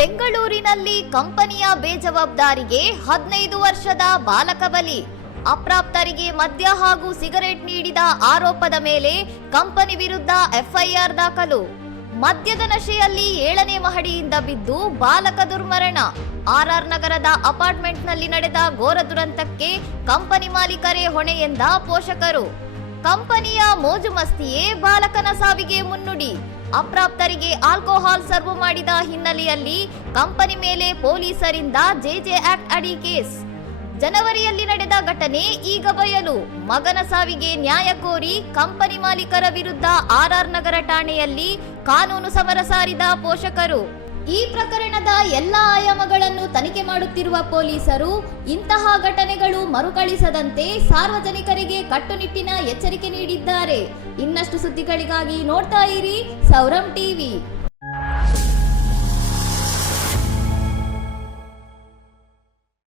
ಬೆಂಗಳೂರಿನಲ್ಲಿ ಕಂಪನಿಯ ಬೇಜವಾಬ್ದಾರಿಗೆ ಹದಿನೈದು ವರ್ಷದ ಬಾಲಕ ಬಲಿ. ಅಪ್ರಾಪ್ತರಿಗೆ ಮದ್ಯ ಹಾಗೂ ಸಿಗರೆಟ್ ನೀಡಿದ ಆರೋಪದ ಮೇಲೆ ಕಂಪನಿ ವಿರುದ್ಧ ಎಫ್ಐಆರ್ ದಾಖಲು. ಮದ್ಯದ ನಶೆಯಲ್ಲಿ ಏಳನೇ ಮಹಡಿಯಿಂದ ಬಿದ್ದು ಬಾಲಕ ದುರ್ಮರಣ. ಆರ್ಆರ್ ನಗರದ ಅಪಾರ್ಟ್ಮೆಂಟ್ನಲ್ಲಿ ನಡೆದ ಘೋರ ದುರಂತಕ್ಕೆ ಕಂಪನಿ ಮಾಲೀಕರೇ ಹೊಣೆ ಎಂದ ಪೋಷಕರು. ಕಂಪನಿಯ ಮೋಜು ಮಸ್ತಿಯೇ ಬಾಲಕನ ಸಾವಿಗೆ ಮುನ್ನುಡಿ. ಅಪ್ರಾಪ್ತರಿಗೆ ಆಲ್ಕೋಹಾಲ್ ಸರ್ವ್ ಮಾಡಿದ ಹಿನ್ನೆಲೆಯಲ್ಲಿ ಕಂಪನಿ ಮೇಲೆ ಪೊಲೀಸರಿಂದ ಜೆಜೆ ಆಕ್ಟ್ ಅಡಿ ಕೇಸ್. ಜನವರಿಯಲ್ಲಿ ನಡೆದ ಘಟನೆ ಈಗ ಬಯಲು. ಮಗನ ಸಾವಿಗೆ ನ್ಯಾಯ ಕೋರಿ ಕಂಪನಿ ಮಾಲೀಕರ ವಿರುದ್ಧ ಆರ್ಆರ್ ನಗರ ಠಾಣೆಯಲ್ಲಿ ಕಾನೂನು ಸಮರ ಸಾರಿದ ಪೋಷಕರು. ಈ ಪ್ರಕರಣದ ಎಲ್ಲ ಆಯಾಮಗಳನ್ನು ತನಿಖೆ ಮಾಡುತ್ತಿರುವ ಪೊಲೀಸರು ಇಂತಹ ಘಟನೆಗಳು ಮರುಕಳಿಸದಂತೆ ಸಾರ್ವಜನಿಕರಿಗೆ ಕಟ್ಟುನಿಟ್ಟಿನ ಎಚ್ಚರಿಕೆ ನೀಡಿದ್ದಾರೆ. ಇನ್ನಷ್ಟು ಸುದ್ದಿಗಳಿಗಾಗಿ ನೋಡ್ತಾ ಇರಿ ಸೌರಂ ಟಿವಿ.